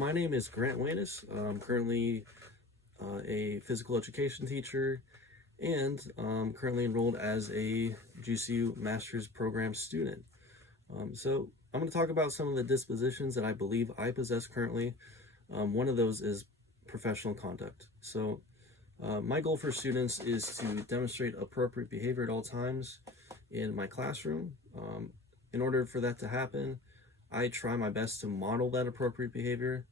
My name is Grant Wanis. I'm currently a physical education teacher and currently enrolled as a GCU Master's Program student. So I'm going to talk about some of the dispositions that I believe I possess currently. One of those is professional conduct. So my goal for students is to demonstrate appropriate behavior at all times in my classroom. In order for that to happen, I try my best to model that appropriate behavior,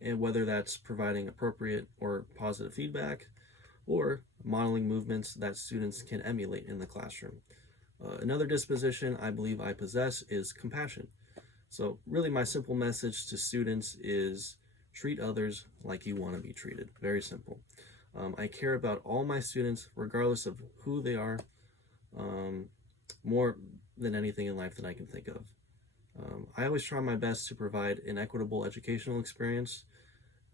and whether that's providing appropriate or positive feedback or modeling movements that students can emulate in the classroom. Another disposition I believe I possess is compassion. So really my simple message to students is treat others like you want to be treated. Very simple. I care about all my students regardless of who they are, more than anything in life that I can think of. I always try my best to provide an equitable educational experience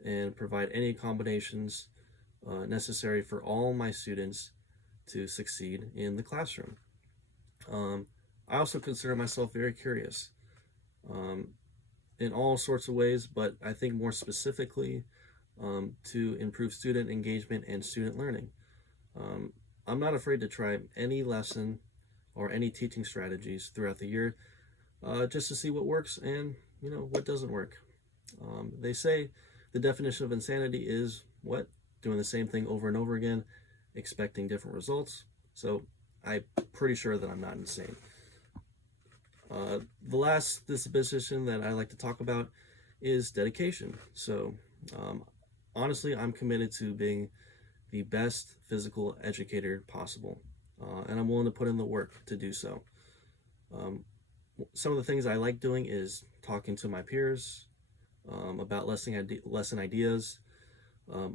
and provide any accommodations necessary for all my students to succeed in the classroom. I also consider myself very curious in all sorts of ways, but I think more specifically to improve student engagement and student learning. I'm not afraid to try any lesson or any teaching strategies throughout the year just to see what works and what doesn't work. They say the definition of insanity is what? Doing the same thing over and over again, expecting different results. So I'm pretty sure that I'm not insane. The last disposition that I like to talk about is dedication. So honestly, I'm committed to being the best physical educator possible, and I'm willing to put in the work to do so. Some of the things I like doing is talking to my peers about lesson ideas,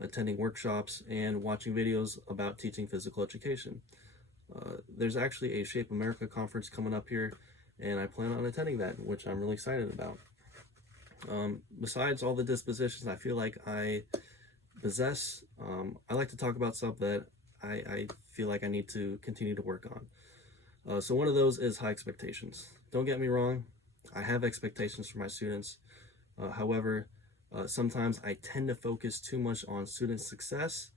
attending workshops, and watching videos about teaching physical education. There's actually a Shape America conference coming up here, and I plan on attending that, which I'm really excited about. Besides all the dispositions I feel like I possess, I like to talk about stuff that I feel like I need to continue to work on. So one of those is high expectations. Don't get me wrong, I have expectations for my students. However, sometimes I tend to focus too much on student success.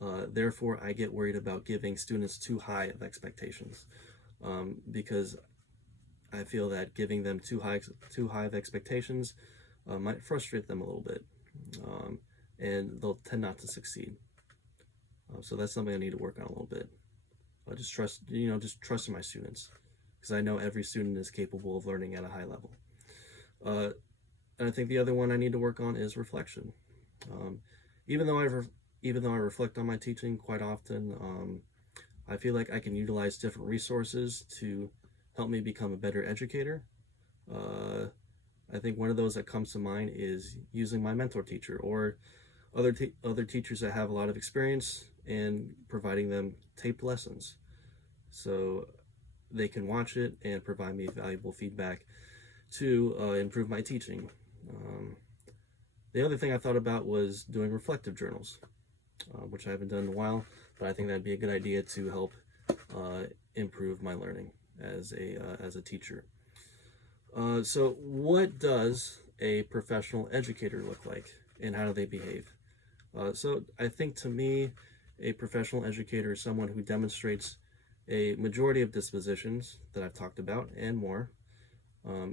Therefore, I get worried about giving students too high of expectations because I feel that giving them too high of expectations might frustrate them a little bit, and they'll tend not to succeed. So that's something I need to work on a little bit. Just trust in my students, because I know every student is capable of learning at a high level. And I think the other one I need to work on is reflection. Even though I reflect on my teaching quite often, I feel like I can utilize different resources to help me become a better educator. I think one of those that comes to mind is using my mentor teacher or other teachers that have a lot of experience and providing them taped lessons so they can watch it and provide me valuable feedback to improve my teaching. The other thing I thought about was doing reflective journals, which I haven't done in a while, but I think that'd be a good idea to help improve my learning as a teacher. So what does a professional educator look like, and how do they behave? So I think, to me, a professional educator is someone who demonstrates a majority of dispositions that I've talked about and more.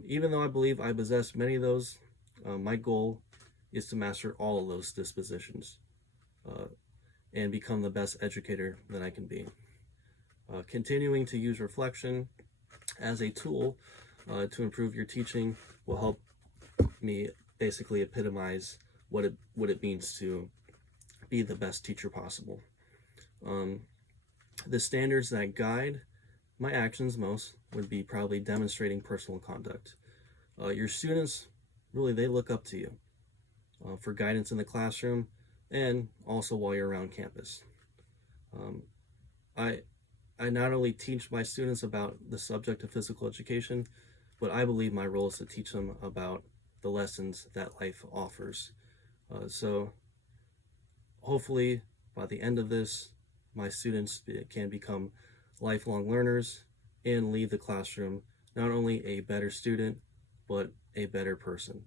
Even though I believe I possess many of those, my goal is to master all of those dispositions and become the best educator that I can be. Continuing to use reflection as a tool to improve your teaching will help me basically epitomize what it means to be the best teacher possible. The standards that guide my actions most would be probably demonstrating personal conduct. Your students, really, they look up to you for guidance in the classroom and also while you're around campus. I not only teach my students about the subject of physical education, but I believe my role is to teach them about the lessons that life offers. So hopefully by the end of this, my students can become lifelong learners and leave the classroom not only a better student, but a better person.